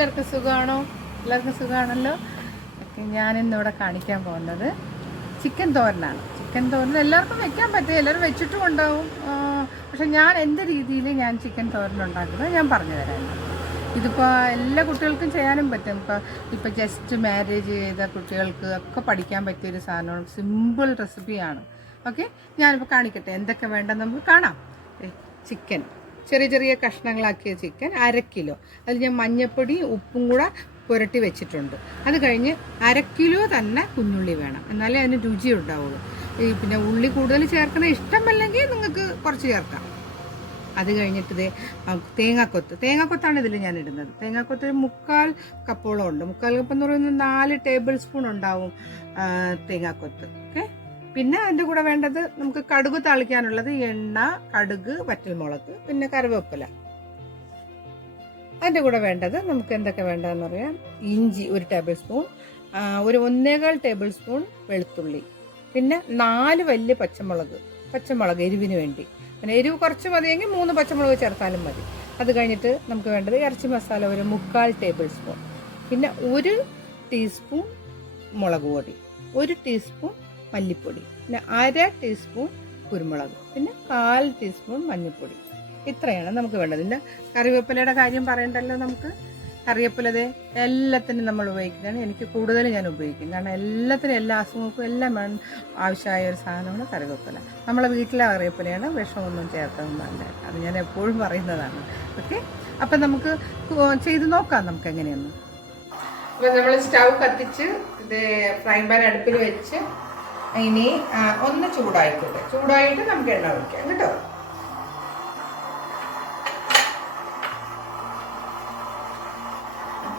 എല്ലാവർക്കും സുഖമാണോ? എല്ലാവർക്കും സുഖമാണല്ലോ. ഞാനിന്നിവിടെ കാണിക്കാൻ പോകുന്നത് ചിക്കൻ തോരനാണ്. ചിക്കൻ തോരൻ എല്ലാവർക്കും വെക്കാൻ പറ്റും, എല്ലാവരും വെച്ചിട്ടും ഉണ്ടാവും. പക്ഷെ ഞാൻ എൻ്റെ രീതിയിൽ ഞാൻ ചിക്കൻ തോരൻ ഉണ്ടാക്കുന്നത് ഞാൻ പറഞ്ഞു തരാം. ഇതിപ്പോൾ എല്ലാ കുട്ടികൾക്കും ചെയ്യാനും പറ്റും. ഇപ്പോൾ ജസ്റ്റ് മാരേജ് ചെയ്ത കുട്ടികൾക്ക് ഒക്കെ പഠിക്കാൻ പറ്റിയൊരു സാധനമാണ്. സിമ്പിൾ റെസിപ്പിയാണ്. ഓക്കെ, ഞാനിപ്പോൾ കാണിക്കട്ടെ എന്തൊക്കെ വേണ്ടെന്ന് നമുക്ക് കാണാം. ചിക്കൻ ചെറിയ ചെറിയ കഷ്ണങ്ങളാക്കിയ ചിക്കൻ 1/2 കിലോ. അതിൽ ഞാൻ മഞ്ഞൾപ്പൊടി ഉപ്പും കൂടെ പുരട്ടി വെച്ചിട്ടുണ്ട്. അത് കഴിഞ്ഞ് 1/2 കിലോ തന്നെ കുഞ്ഞുള്ളി വേണം, എന്നാലേ അതിന് രുചി ഉണ്ടാവുള്ളൂ. പിന്നെ ഉള്ളി കൂടുതൽ ചേർക്കുന്ന ഇഷ്ടമല്ലെങ്കിൽ നിങ്ങൾക്ക് കുറച്ച് ചേർക്കാം. അത് കഴിഞ്ഞിട്ട് തേങ്ങാക്കൊത്താണ് ഇതിൽ ഞാൻ ഇടുന്നത്. തേങ്ങാക്കൊത്ത് 1/4 കപ്പോളം ഉണ്ട്. 1/4 കപ്പ് എന്ന് പറയുന്നത് 4 ടേബിൾ സ്പൂൺ ഉണ്ടാവും തേങ്ങാക്കൊത്ത്. ഓക്കെ, പിന്നെ അതിൻ്റെ കൂടെ വേണ്ടത് നമുക്ക് കടുക് താളിക്കാനുള്ളത് എണ്ണ, കടുക്, വറ്റൽമുളക്, പിന്നെ കറിവേപ്പില. അതിൻ്റെ കൂടെ വേണ്ടത് നമുക്ക് എന്തൊക്കെ വേണ്ടതെന്ന് പറയാം. ഇഞ്ചി 1 ടേബിൾ സ്പൂൺ, ഒരു 1.25 ടേബിൾ സ്പൂൺ വെളുത്തുള്ളി, പിന്നെ 4 വലിയ പച്ചമുളക് എരിവിന് വേണ്ടി. പിന്നെ എരിവ് കുറച്ച് മതിയെങ്കിൽ 3 പച്ചമുളക് ചേർത്താലും മതി. അത് കഴിഞ്ഞിട്ട് നമുക്ക് വേണ്ടത് ഇറച്ചി മസാല ഒരു 1/4 ടേബിൾ സ്പൂൺ, പിന്നെ 1 ടീസ്പൂൺ മുളക് പൊടി, 1 ടീസ്പൂൺ മല്ലിപ്പൊടി, പിന്നെ 1/2 ടീസ്പൂൺ കുരുമുളക്, പിന്നെ 1/4 ടീസ്പൂൺ മഞ്ഞൾപ്പൊടി. ഇത്രയാണ് നമുക്ക് വേണ്ടത്. പിന്നെ കറിവേപ്പിലയുടെ കാര്യം പറയണ്ടല്ലോ. നമുക്ക് കറിവേപ്പിലത് എല്ലാത്തിനും നമ്മൾ ഉപയോഗിക്കുന്നതാണ്. എനിക്ക് കൂടുതൽ ഞാൻ ഉപയോഗിക്കും, കാരണം എല്ലാത്തിനും എല്ലാ അസുഖങ്ങൾക്കും എല്ലാം ആവശ്യമായ ഒരു സാധനമാണ് കറിവേപ്പില. നമ്മളെ വീട്ടിലെ കറിവേപ്പിലയാണ്, വിഷമൊന്നും ചേർത്തതൊന്നുമല്ല. അത് ഞാൻ എപ്പോഴും പറയുന്നതാണ്. ഓക്കെ, അപ്പം നമുക്ക് ചെയ്ത് നോക്കാം നമുക്ക് എങ്ങനെയൊന്ന്. അപ്പം നമ്മൾ സ്റ്റൗ കത്തിച്ച് ഇത് ഫ്രൈ പാൻ അടുപ്പിൽ വെച്ച് ഇനി ഒന്ന് ചൂടായിട്ട് നമുക്ക് എണ്ണ ഒഴിക്കാം കേട്ടോ.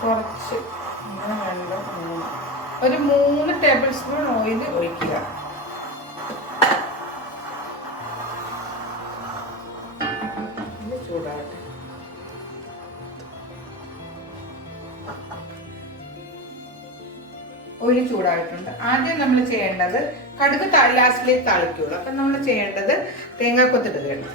കുറച്ച് 3 ടേബിൾ സ്പൂൺ ഓയിൽ ഒഴിക്കുക. ചൂടാകട്ടെ. ഓയിൽ ചൂടായിട്ടുണ്ട്. ആദ്യം നമ്മൾ ചെയ്യേണ്ടത് കടുക് ലാസ്റ്റിലേക്ക് താളിക്കുള്ളൂ. അപ്പം നമ്മൾ ചെയ്യേണ്ടത് തേങ്ങാക്കൊത്തിടുകയാണ്.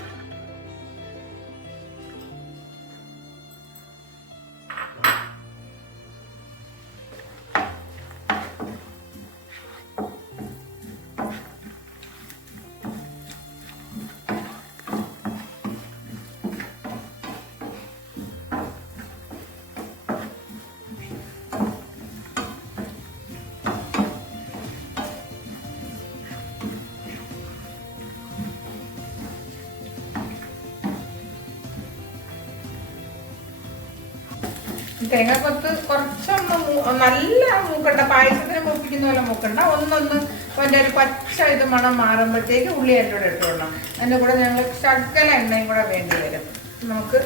തേങ്ങാക്കൊത്ത് കുറച്ചൊന്ന് നല്ല മൂക്കണ്ട, പായസത്തിന് മൂപ്പിക്കുന്ന പോലെ മൂക്കണ്ട. ഒന്നൊന്ന് അതിൻ്റെ ഒരു പച്ച ഇത് മണം മാറുമ്പോഴത്തേക്ക് ഉള്ളി അതിൻ്റെ കൂടെ ഇട്ടുകൊള്ളണം. അതിൻ്റെ കൂടെ ഞങ്ങൾ ശകല എണ്ണയും കൂടെ വേണ്ടി വരും. നമുക്ക്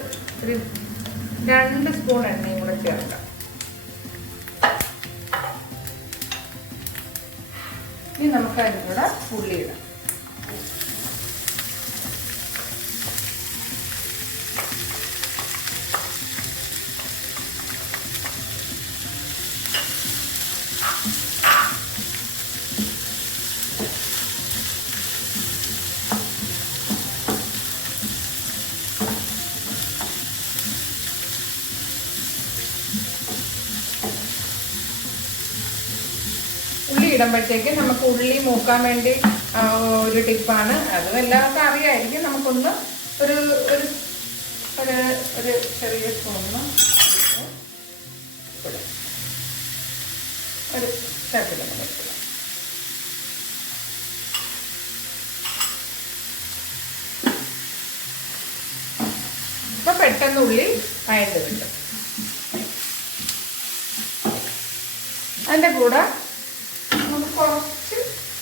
ഒരു 2 സ്പൂൺ എണ്ണയും കൂടെ ചേർക്കാം. ഇനി നമുക്ക് അതിൻ്റെ കൂടെ ഉള്ളി ഇടാം. ഉള്ളി ഇടുമ്പോഴത്തേക്ക് നമുക്ക് ഉള്ളി മൂക്കാൻ വേണ്ടി ഒരു ടിപ്പാണ്. അതും എല്ലാവർക്കും അറിയാമായിരിക്കും. നമുക്കൊന്ന് ഒരു ചെറിയ സ്പൂണ് ഒരു ശകലം വെക്കുക. ഇപ്പൊ പെട്ടെന്ന് ഉള്ളി വഴണ്ട് കിട്ടും. അതിൻ്റെ കൂടെ നമുക്ക് കുറച്ച്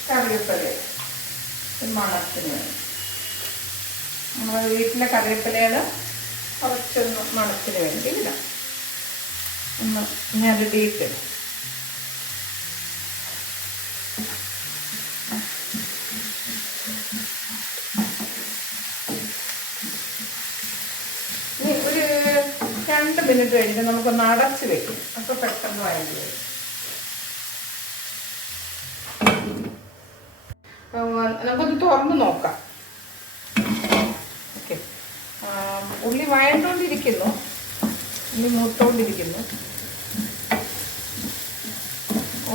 കറിവേപ്പില മണത്തിന് വേണം. നമ്മുടെ വീട്ടിലെ കറിവേപ്പിലകൾ കുറച്ചൊന്ന് മണത്തിന് വേണ്ടി ഇടാം. ഒന്ന് ഞെരടിയിട്ട് ഒരു 2 മിനിറ്റ് കഴിഞ്ഞിട്ട് നമുക്കൊന്ന് അടച്ച് വെക്കും. അപ്പോൾ പെട്ടെന്ന് വഴറ്റി വരും. നമുക്കൊന്ന് തുറന്ന് നോക്കാം. ഓക്കെ, ഉള്ളി വഴണ്ടോണ്ടിരിക്കുന്നു, ഉള്ളി മൂത്തോണ്ടിരിക്കുന്നു.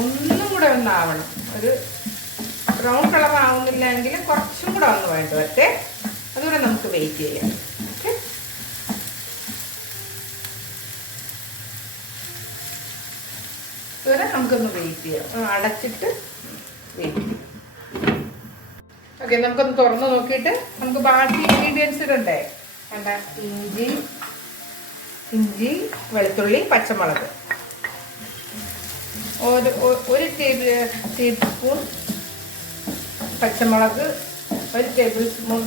ഒന്നും കൂടെ ഒന്നാവണം. ഒരു ബ്രൗൺ കളർ ആവുന്നില്ലെങ്കിൽ കുറച്ചും കൂടെ ഒന്ന് വേണ്ടി വരട്ടെ. അതുവരെ നമുക്ക് വെയിറ്റ് ചെയ്യാം. ഓക്കെ, ഇതുവരെ നമുക്കൊന്ന് വെയിറ്റ് ചെയ്യാം. അടച്ചിട്ട് വെയിറ്റ് ചെയ്യാം. ഓക്കെ, നമുക്കൊന്ന് തുറന്ന് നോക്കിയിട്ട് നമുക്ക് ബാക്കി ഇൻഗ്രീഡിയൻസ് ഇടണ്ടേ. വേണ്ട, ഇഞ്ചി, വെളുത്തുള്ളി, പച്ചമുളക്, ഒരു ടീസ്പൂൺ പച്ചമുളക്, 1 ടേബിൾ സ്പൂൺ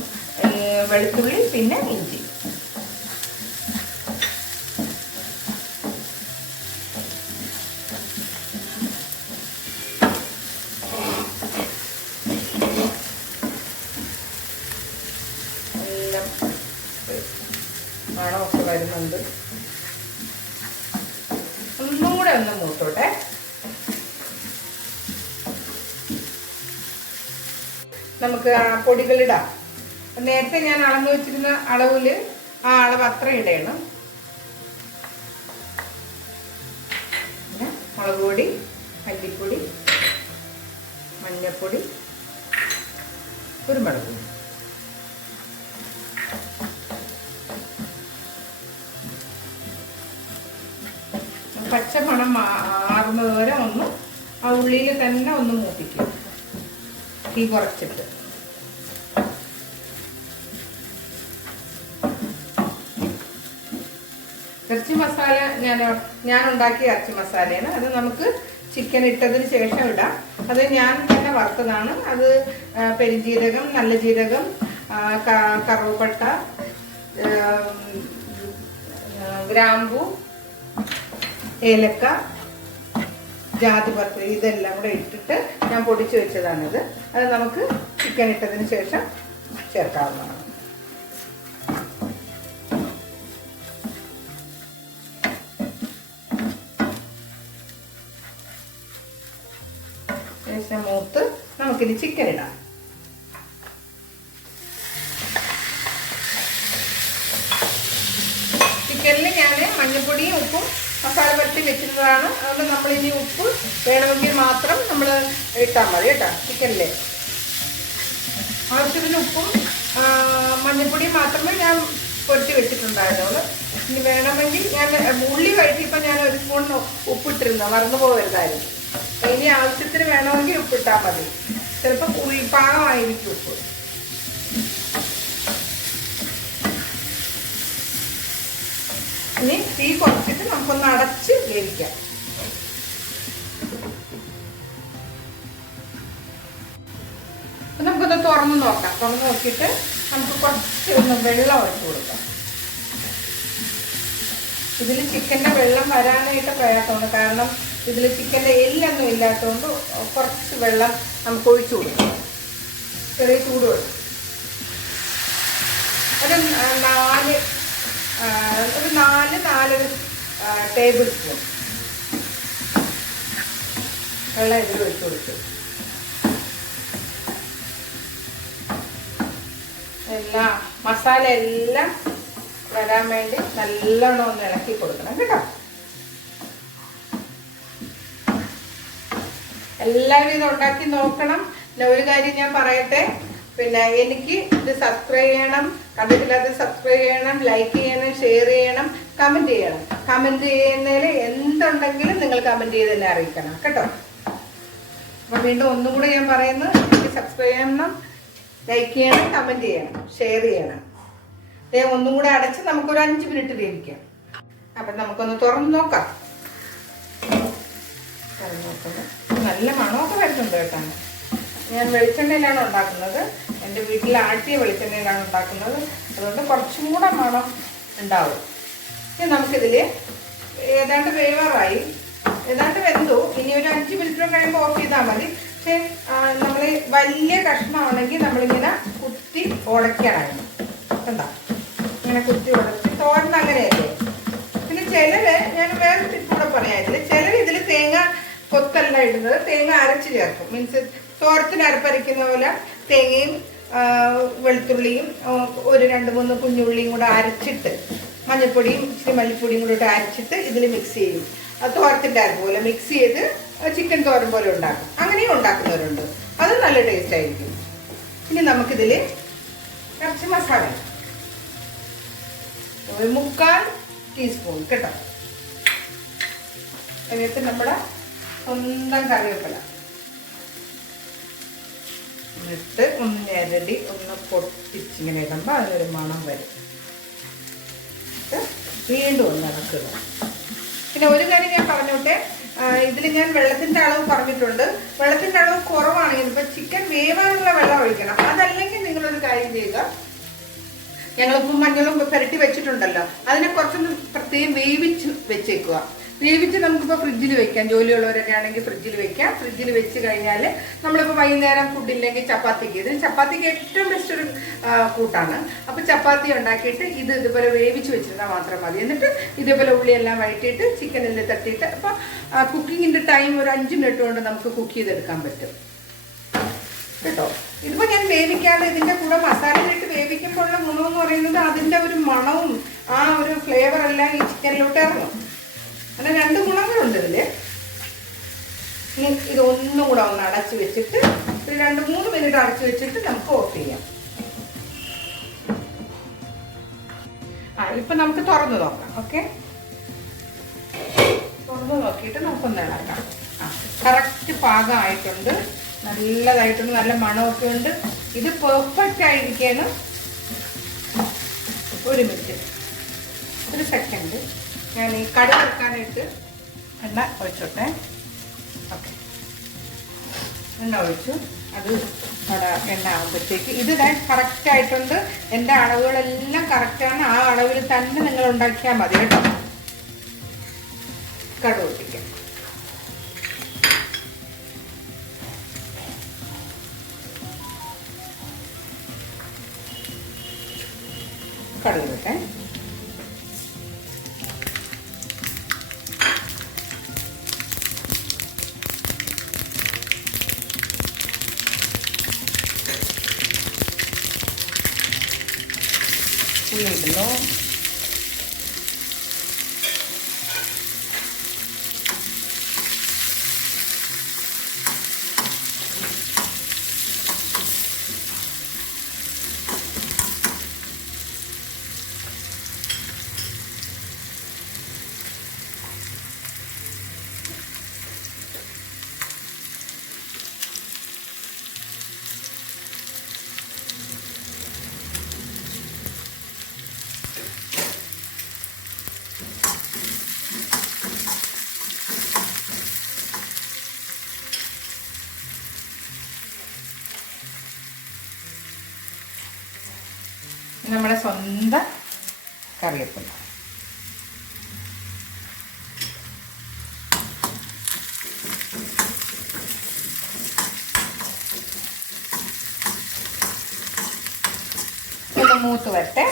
വെളുത്തുള്ളി, പിന്നെ ഇഞ്ചി. എല്ലാം മണമൊക്കെ വരുന്നുണ്ട്. ഒന്നും കൂടെ ഒന്ന് മൂത്തോട്ടെ. നമുക്ക് ആ പൊടികളിടാം. നേരത്തെ ഞാൻ അളന്ന് വെച്ചിരുന്ന അളവിൽ ആ അളവ് അത്ര ഇടണം. പിന്നെ മുളക് പൊടി, മല്ലിപ്പൊടി, മഞ്ഞൾപ്പൊടി, കുരുമുളക് പൊടി. പച്ചമണം മാറുന്നത് വരെ ഒന്ന് ആ ഉള്ളിയിൽ തന്നെ ഒന്ന് മൂപ്പിക്കും, തീ കുറച്ചിട്ട്. ഇറച്ചി മസാല ഞാൻ ഉണ്ടാക്കിയ ഇറച്ചി മസാലയാണ്. അത് നമുക്ക് ചിക്കൻ ഇട്ടതിന് ശേഷം ഇടാം. അത് ഞാൻ തന്നെ വറുത്തതാണ്. അത് പെരുംജീരകം, നല്ല ജീരകം, കറുവപ്പട്ട, ഗ്രാമ്പു, ഏലക്ക, ജാതിപത്രി, ഇതെല്ലാം കൂടെ ഇട്ടിട്ട് ഞാൻ പൊടിച്ചു വെച്ചതാണിത്. അത് നമുക്ക് ചിക്കൻ ഇട്ടതിന് ശേഷം ചേർക്കാവുന്നതാണ്. ശേഷം മൂത്ത് നമുക്കിനി ചിക്കൻ ഇടാം. ചിക്കനിൽ ഞാൻ മഞ്ഞൾപ്പൊടിയും ഉപ്പും മസാല പറ്റി വെച്ചിട്ടുള്ളതാണ്. അതുകൊണ്ട് നമ്മളിനി ഉപ്പ് വേണമെങ്കിൽ മാത്രം നമ്മൾ ഇട്ടാൽ മതി കേട്ടോ. ചിക്കനിൽ ആവശ്യത്തിന് ഉപ്പും മഞ്ഞൾപ്പൊടിയും മാത്രമേ ഞാൻ പൊരിച്ച് വെച്ചിട്ടുണ്ടായിരുന്നുള്ളൂ. ഇനി വേണമെങ്കിൽ ഞാൻ ഉള്ളി വഴറ്റിയപ്പോൾ ഞാൻ 1 സ്പൂൺ ഉപ്പിട്ടിരുന്നു, മറന്നു പോകരുതായിരുന്നു. ഇനി ആവശ്യത്തിന് വേണമെങ്കിൽ ഉപ്പിട്ടാൽ മതി. ചിലപ്പോൾ പാകമായിരിക്കും ഉപ്പ്. ഇനി തീ കുറച്ചിട്ട് നമുക്കൊന്ന് അടച്ച് വേവിക്കാം. നമുക്കൊന്ന് തുറന്ന് നോക്കാം. തുറന്ന് നോക്കിയിട്ട് നമുക്ക് കുറച്ച് ഒന്ന് വെള്ളം ഒഴിച്ചു കൊടുക്കാം. ഇതിൽ ചിക്കൻ്റെ വെള്ളം വരാനായിട്ട് പ്രയാസമുണ്ട്. കാരണം ഇതിൽ ചിക്കൻ്റെ എല്ലൊന്നും ഇല്ലാത്തതുകൊണ്ട് കുറച്ച് വെള്ളം നമുക്ക് ഒഴിച്ചു കൊടുക്കാം. ചെറിയ ചൂട് കൊടുക്കും. ഒരു 4 ടേബിൾ സ്പൂൺ വെള്ളം ഇതിൽ ഒഴിച്ചു കൊടുത്തു. എല്ലാം മസാല എല്ലാം വരാൻ വേണ്ടി നല്ലോണം ഒന്ന് ഇളക്കി കൊടുക്കണം കേട്ടോ. എല്ലാവരും ഇത് ഉണ്ടാക്കി നോക്കണം. ഒരു കാര്യം ഞാൻ പറയട്ടെ, പിന്നെ എനിക്ക് ഇത് സബ്സ്ക്രൈബ് ചെയ്യണം, കണ്ടിട്ടില്ലാതെ സബ്സ്ക്രൈബ് ചെയ്യണം, ലൈക്ക് ചെയ്യണം, ഷെയർ ചെയ്യണം, കമൻറ്റ് ചെയ്യണം. കമൻറ്റ് ചെയ്യുന്നതിൽ എന്തുണ്ടെങ്കിലും നിങ്ങൾ കമൻറ്റ് ചെയ്ത് തന്നെ അറിയിക്കണം കേട്ടോ. അപ്പം വീണ്ടും ഒന്നും കൂടെ ഞാൻ പറയുന്നു, എനിക്ക് സബ്സ്ക്രൈബ് ചെയ്യണം, ലൈക്ക് ചെയ്യണം, കമൻറ്റ് ചെയ്യണം, ഷെയർ ചെയ്യണം. ഒന്നും കൂടെ അടച്ച് നമുക്കൊരു 5 മിനിറ്റ് വേവിക്കാം. അപ്പം നമുക്കൊന്ന് തുറന്ന് നോക്കാം. നല്ല മണമൊക്കെ വരുന്നുണ്ട് കേട്ടോ. ഞാൻ വെളിച്ചെണ്ണയിലാണ് ഉണ്ടാക്കുന്നത്. എൻ്റെ വീട്ടിൽ ആട്ടിയ വെളിച്ചെണ്ണയിലാണ് ഉണ്ടാക്കുന്നത്. അതുകൊണ്ട് കുറച്ചും കൂടെ മണം ഉണ്ടാവും. ഇനി നമുക്കിതിൽ ഏതാണ്ട് വേവാറായി, ഏതാണ്ട് വെന്തു. ഇനി ഒരു 5 മിനിറ്റ് കഴിയുമ്പോൾ ഓഫ് ചെയ്താൽ മതി. പക്ഷേ നമ്മൾ വലിയ കഷ്ണമാണെങ്കിൽ നമ്മളിങ്ങനെ കുത്തി ഉടയ്ക്കാനായിരുന്നു. എന്താ ഇങ്ങനെ കുത്തി ഉടച്ച് തോരൻ അങ്ങനെയല്ലേ. പിന്നെ ചിലര്, ഞാൻ വേറെ ടിപ്പ് കൂടെ പറയാം, ചിലർ ഇതിൽ തേങ്ങ കൊത്തല്ല ഇടുന്നത്, തേങ്ങ അരച്ച് ചേർക്കും. മീൻസ് തോരത്തിന് അരപ്പരയ്ക്കുന്ന പോലെ തേങ്ങയും വെളുത്തുള്ളിയും 1-2-3 കുഞ്ഞുള്ളിയും കൂടെ അരച്ചിട്ട് മഞ്ഞൾപ്പൊടിയും ഇച്ചിരി മല്ലിപ്പൊടിയും കൂടെ ഇട്ട് അരച്ചിട്ട് ഇതിൽ മിക്സ് ചെയ്യും. അത് തോരത്തിൻ്റെ അതുപോലെ മിക്സ് ചെയ്ത് ചിക്കൻ തോരൻ പോലെ ഉണ്ടാക്കും. അങ്ങനെയും ഉണ്ടാക്കുന്നവരുണ്ട്. അത് നല്ല ടേസ്റ്റ് ആയിരിക്കും. ഇനി നമുക്കിതിൽ ഇറച്ചി മസാല 1/4 ടീസ്പൂൺ കേട്ടോ. അതിനകത്ത് നമ്മുടെ സ്വന്തം കറിവേപ്പില എന്നിട്ട് ഒന്ന് ഞെരടി ഒന്ന് പൊട്ടിച്ചിങ്ങനെ ഇടുമ്പോൾ അതിനൊരു മണം വരും. വീണ്ടും ഒന്ന് ഇറക്കുക. പിന്നെ ഒരു കാര്യം ഞാൻ പറഞ്ഞോട്ടെ, ഇതിൽ ഞാൻ വെള്ളത്തിൻ്റെ അളവ് പറഞ്ഞിട്ടുണ്ട്. വെള്ളത്തിൻ്റെ അളവ് കുറവാണെങ്കിൽ ഇപ്പം ചിക്കൻ വേവാനുള്ള വെള്ളം ഒഴിക്കണം. അതല്ലെങ്കിൽ നിങ്ങളൊരു കാര്യം ചെയ്യുക, ഞങ്ങളിപ്പോൾ മഞ്ഞളും പുരട്ടി വെച്ചിട്ടുണ്ടല്ലോ, അതിനെ കുറച്ചൊന്ന് പ്രത്യേകം വേവിച്ച് വെച്ചേക്കുക. വേവിച്ച് നമുക്കിപ്പോൾ ഫ്രിഡ്ജിൽ വെക്കാം. ജോലിയുള്ളവരൊക്കെ ആണെങ്കിൽ ഫ്രിഡ്ജിൽ വെക്കാം. ഫ്രിഡ്ജിൽ വെച്ച് കഴിഞ്ഞാൽ നമ്മളിപ്പോൾ വൈകുന്നേരം ഫുഡില്ലെങ്കിൽ ചപ്പാത്തിക്ക്, ഇതിന് ചപ്പാത്തിക്ക് ഏറ്റവും ബെസ്റ്റ് ഒരു കൂട്ടാണ്. അപ്പോൾ ചപ്പാത്തി ഉണ്ടാക്കിയിട്ട് ഇതുപോലെ വേവിച്ച് വെച്ചിരുന്നാൽ മാത്രം മതി. എന്നിട്ട് ഇതേപോലെ ഉള്ളിയെല്ലാം വഴറ്റിയിട്ട് ചിക്കനിൽ തട്ടിയിട്ട്, അപ്പോൾ കുക്കിങ്ങിൻ്റെ ടൈം ഒരു 5 മിനിറ്റ് കൊണ്ട് നമുക്ക് കുക്ക് ചെയ്തെടുക്കാൻ പറ്റും കേട്ടോ. ഇതിപ്പോൾ ഞാൻ വേവിക്കാതെ ഇതിൻ്റെ കൂടെ മസാലയിലിട്ട് വേവിക്കുമ്പോഴുള്ള ഗുണമെന്ന് പറയുന്നത് അതിൻ്റെ ഒരു മണവും ആ ഒരു ഫ്ലേവർ എല്ലാം ഈ ചിക്കനിലോട്ട് ഇറങ്ങും. അങ്ങനെ 2 ഗുണങ്ങളുണ്ട് ഇതിൽ. ഇനി ഇതൊന്നും കൂടെ ഒന്ന് അടച്ച് വെച്ചിട്ട് ഒരു 2-3 മിനിറ്റ് അടച്ച് വെച്ചിട്ട് നമുക്ക് ഓഫ് ചെയ്യാം. ഇപ്പം നമുക്ക് തുറന്ന് നോക്കാം. ഓക്കെ, തുറന്ന് നോക്കിയിട്ട് നമുക്കൊന്ന് ഇളക്കാം. കറക്റ്റ് പാകമായിട്ടുണ്ട്, നല്ലതായിട്ടുണ്ട്, നല്ല മണമൊക്കെ ഉണ്ട്. ഇത് പെർഫെക്റ്റ് ആയിരിക്കാണ്. 1 മിനിറ്റ്, 1 സെക്കൻഡ് ഞാൻ ഈ കടുക് വെക്കാനായിട്ട് എണ്ണ ഒഴിച്ചോട്ടെ. ഓക്കെ, എണ്ണ ഒഴിച്ചു. അത് അവിടെ എണ്ണ ആകുമ്പോഴത്തേക്ക് ഇത് ഞാൻ കറക്റ്റ് ആയിട്ടുണ്ട്. എൻ്റെ അളവുകളെല്ലാം കറക്റ്റാണ്. ആ അളവിൽ തന്നെ നിങ്ങൾ ഉണ്ടാക്കിയാൽ മതി കേട്ടോ. കടുക് പൊട്ടിക്കാം. കടുക് വെക്കേ. ഉള്ളിടുന്നു. നമ്മുടെ സ്വന്തം കറിവേപ്പില. ഒന്ന് മൂത്ത് വരട്ടെ.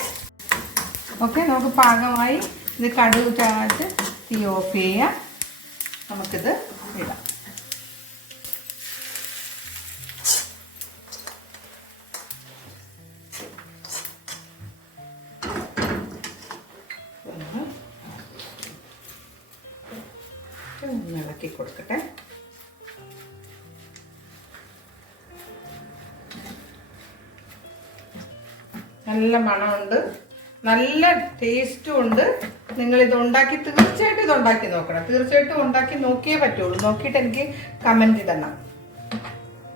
ഓക്കെ, നമുക്ക് പാകമായി. ഇത് കടുക് ചാട്ട് തീ ഓഫ് ചെയ്യാം. നമുക്കിത് ഇടാം. ഇളക്കി കൊടുക്കട്ടെ. നല്ല മണമുണ്ട്, നല്ല ടേസ്റ്റും ഉണ്ട്. നിങ്ങളിത് ഉണ്ടാക്കി തീർച്ചയായിട്ടും ഇത് ഉണ്ടാക്കി നോക്കണം. തീർച്ചയായിട്ടും ഉണ്ടാക്കി നോക്കിയേ പറ്റുള്ളൂ. നോക്കിയിട്ട് എനിക്ക് കമൻറ്റ് ഇടണം.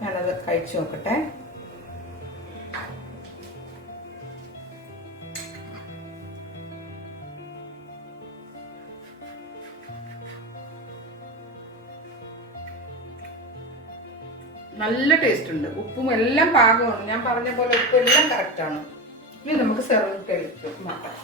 ഞാനത് കഴിച്ചു നോക്കട്ടെ. നല്ല ടേസ്റ്റ് ഉണ്ട്. ഉപ്പും എല്ലാം പാകമാണ്. ഞാൻ പറഞ്ഞ പോലെ ഉപ്പ് എല്ലാം കറക്റ്റാണ്. ഇനി നമുക്ക് സെർവിങ് പ്ലേറ്റിലേക്ക് മാറ്റാം.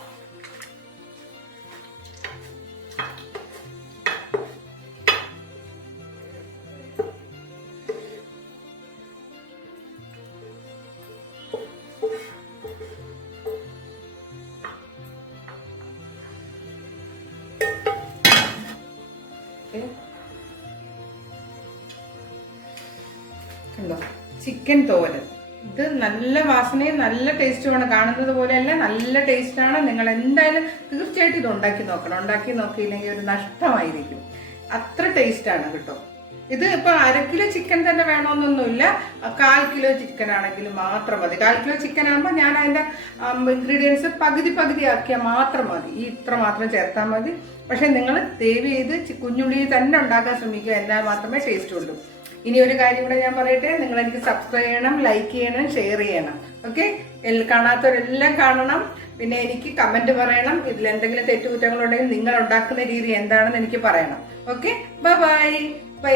കണ്ടോ, ചിക്കൻ തോരൻ. ഇത് നല്ല വാസനയും നല്ല ടേസ്റ്റുമാണ്. കാണുന്നത് പോലെയല്ല, നല്ല ടേസ്റ്റാണ്. നിങ്ങൾ എന്തായാലും തീർച്ചയായിട്ടും ഇത് ഉണ്ടാക്കി നോക്കണം. ഉണ്ടാക്കി നോക്കിയില്ലെങ്കിൽ ഒരു നഷ്ടമായിരിക്കും. അത്ര ടേസ്റ്റാണ് കേട്ടോ. ഇത് ഇപ്പൊ 1/2 കിലോ ചിക്കൻ തന്നെ വേണമെന്നൊന്നുമില്ല, 1/4 കിലോ ചിക്കൻ ആണെങ്കിലും മാത്രം മതി. 1/4 കിലോ ചിക്കൻ ആകുമ്പോൾ ഞാൻ അതിന്റെ ഇൻഗ്രീഡിയൻസ് പകുതി ആക്കിയാൽ മാത്രം മതി. ഈ ഇത്ര മാത്രം ചേർത്താൽ മതി. പക്ഷെ നിങ്ങൾ ദയവ് ചെയ്ത് കുഞ്ഞുള്ളി തന്നെ ഉണ്ടാക്കാൻ ശ്രമിക്കുക, എന്നാൽ മാത്രമേ ടേസ്റ്റ് ഉള്ളൂ. ഇനി ഒരു കാര്യം കൂടെ ഞാൻ പറയട്ടെ, നിങ്ങൾ എനിക്ക് സബ്സ്ക്രൈബ് ചെയ്യണം, ലൈക്ക് ചെയ്യണം, ഷെയർ ചെയ്യണം. ഓക്കെ, കാണാത്തവരെല്ലാം കാണണം. പിന്നെ എനിക്ക് കമന്റ് പറയണം, ഇതിൽ എന്തെങ്കിലും തെറ്റുകുറ്റങ്ങളുണ്ടെങ്കിൽ നിങ്ങൾ ഉണ്ടാക്കുന്ന രീതി എന്താണെന്ന് എനിക്ക് പറയണം. Okay, bye bye.